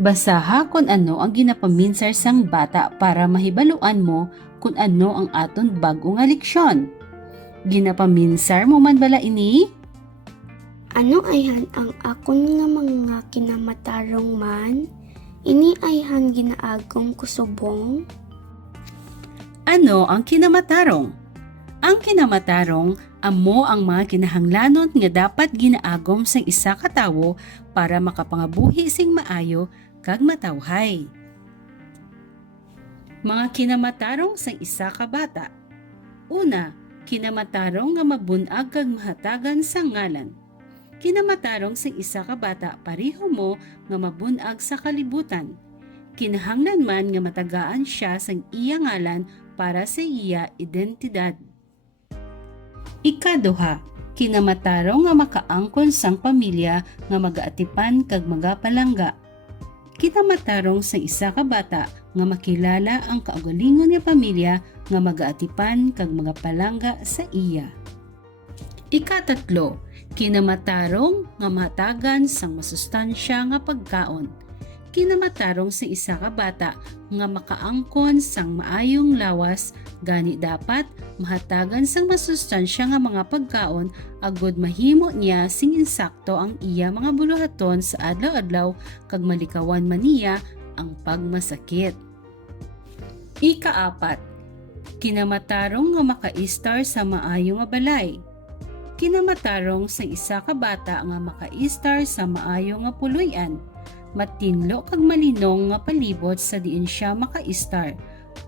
Basaha kung ano ang ginapaminsar sang bata para mahibaluan mo kung ano ang aton bago nga leksyon. Ginapaminsar mo man bala ini? Ano ayhan ang akon nga mga kinamatarong man? Ini ayhan ginaagom ko subong? Ano ang kinamatarong? Ang kinamatarong amo ang mga kinahanglanon nga dapat ginaagom sang isa ka tawo para makapangabuhi sing maayo kag matawhay. Mga kinamatarong sang isa ka bata. Una, kinamatarong nga mabunag kag mahatagan sa ngalan. Kinamatarong sang isa ka bata pareho mo nga mabunag sa kalibutan. Kinahanglan man nga matagaan siya sang iya ngalan para sa iya identidad. Ikaduha, kinamatarong nga makaangkon sang pamilya nga magaatipan kag magapalangga. Kinamatarong sa isa ka bata nga makilala ang kaugalingon nga pamilya nga magaatipan kag magapalangga sa iya. Ikatatlo, kinamatarong nga mahatagan sang masustansya nga pagkaon. Kinamatarong sa isa ka bata nga makaangkon sang maayong lawas, gani dapat mahatagan sang masustansya nga mga pagkaon agod mahimo niya sing insakto ang iya mga buluhaton sa adlaw-adlaw kag malikawan man niya ang pagmasakit. Ikaapat, kinamatarong nga makaistar sa maayo nga balay. Kinamatarong sa isa ka bata nga makaistar sa maayo nga puloy-an. Matinlo kag malinong nga palibot sa diin siya makaistar,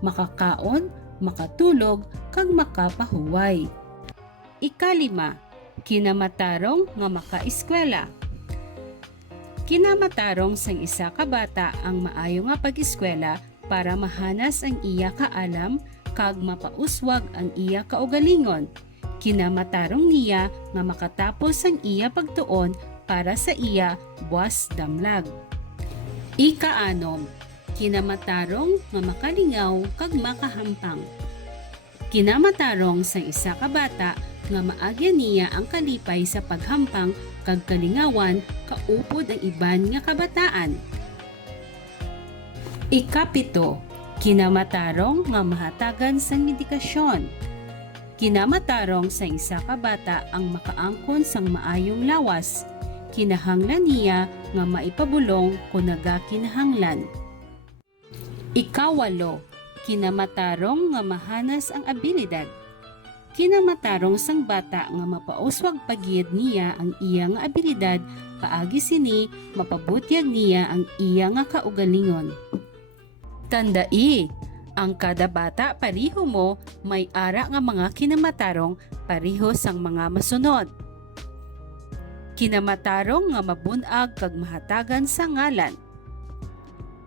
makakaon, makatulog, kag makapahuway. Ikalima, kinamatarong nga makaeskwela. Kinamatarong sang isa ka bata ang maayo nga pag-eskwela para mahanas ang iya kaalam kag mapauswag ang iya kaugalingon. Kinamatarong niya nga makatapos ang iya pagtuon para sa iya buwas damlag. Ikaanom, kinamatarong nga makalingaw kag makahampang. Kinamatarong sa isa ka bata nga maagya niya ang kalipay sa paghampang kag kalingawan kaupod ang iban nga kabataan. Ikapito, kinamatarong nga mahatagan sa medikasyon. Kinamatarong sa isa ka bata ang makaangkon sang maayong lawas. Kinahanglan niya nga maipabulong kung nagakinahanglan. Ikawalo, kinamatarong nga mahanas ang abilidad. Kinamatarong sang bata nga mapauswag pagyed niya ang iya nga abilidad paagi sini mapabutyag niya ang iya nga kaugalingon. Tandai, ang kada bata pareho mo may ara nga mga kinamatarong pareho sang mga masunod. Kinamatarong nga mabunag kag mahatagan sa ngalan.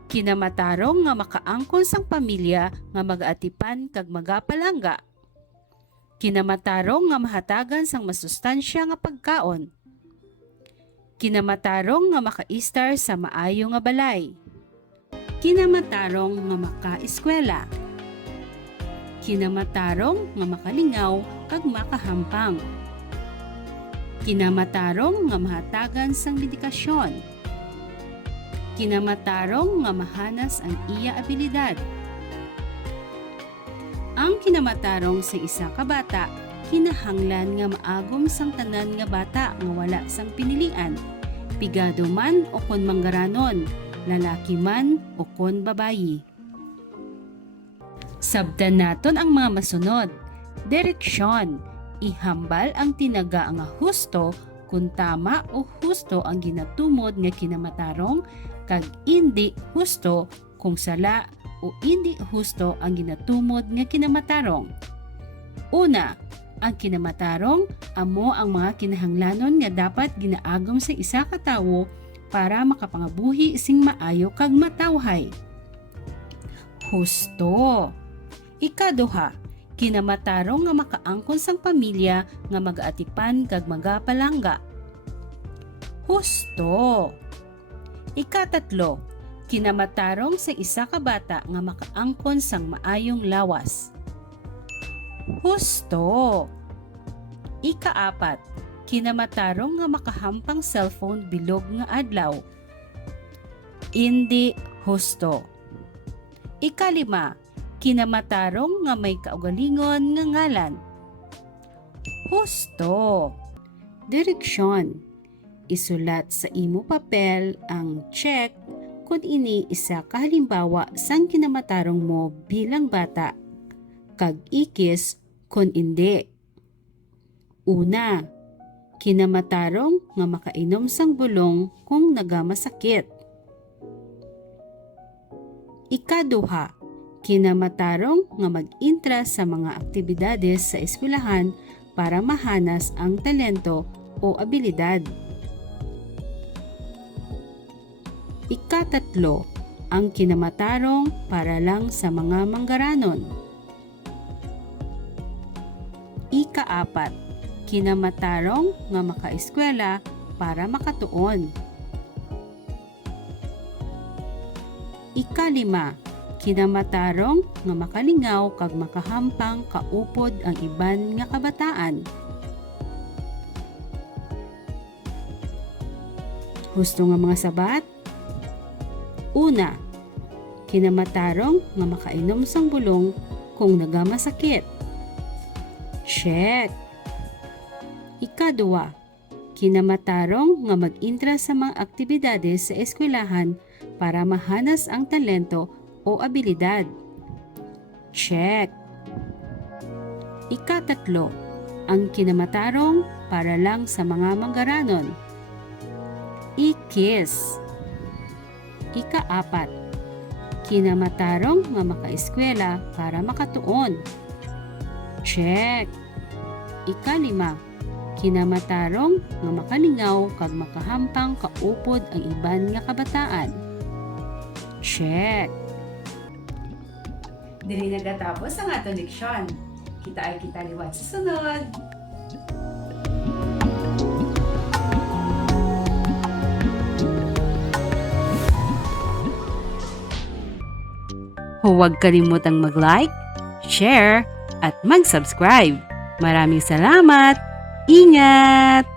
Kinamatarong nga makaangkon sang pamilya nga magaatipan kag magapalangga. Kinamatarong nga mahatagan sang masustansya nga pagkaon. Kinamatarong nga makaistar sa maayo nga balay. Kinamatarong nga makaeskwela. Kinamatarong nga makalingaw kag makahampang. Kinamatarong nga mahatagan sang medikasyon. Kinamatarong nga mahanas ang iya abilidad. Ang kinamatarong sa isa ka bata, kinahanglan nga maagom sang tanan nga bata nga wala sang pinilian, pigado man o kon manggaranon, lalaki man o kon babayi. Sabtan naton ang mga masunod. Direksyon, ihambal ang tinaga nga husto kung tama o husto ang ginatumod nga kinamatarong kag indi husto kung sala o indi husto ang ginatumod nga kinamatarong. Una, ang kinamatarong amo ang mga kinahanglanon nga dapat ginaagom sa isa ka tawo para makapangabuhi sing maayo kag matawhay. Husto. Ikaduha, kinamatarong nga makaangkon sang pamilya nga magaatipan kag magapalangga. Husto. Ikatatlo, kinamatarong sa isa ka bata nga makaangkon sang maayong lawas. Husto. Ikaapat, kinamatarong nga makahampang cellphone bilog nga adlaw. indi husto. Ikalima, kinamatarong nga may kaugalingon nga ngalan. Husto. Direksyon. Isulat sa imo papel ang check kung ini isa ka halimbawa sang kinamatarong mo bilang bata, kag ikis kung hindi. Una, kinamatarong nga makainom sang bulong kung nagamasakit. Ikaduha, kinamatarong nga mag-intra sa mga aktibidades sa eskwelahan para mahanas ang talento o abilidad. Ikatatlo, ang kinamatarong para lang sa mga manggaranon. Ikaapat, kinamatarong nga makaeskwela para makatuon. Ikalima, kinamatarong nga makalingaw kag makahampang kaupod ang iban nga kabataan. Husto nga mga sabat? Una, kinamatarong nga makainom sang bulong kung nagamasakit. Check. Ikadua, kinamatarong nga mag-intra sa mga aktibidades sa eskwelahan para mahanas ang talento o abilidad. Check. Ikatatlo, ang kinamatarong para lang sa mga manggaranon. Ikis. Ikaapat, kinamatarong nga makaeskwela para makatuon. Check. Ikalima, kinamatarong nga makalingaw kag makahampang kaupod ang iban nga kabataan. Check. Dili nagatapos ang atong leksyon. Kita ay kita liwat sa sunod. Huwag kalimutang mag-like, share, at mag-subscribe. Maraming salamat! Ingat!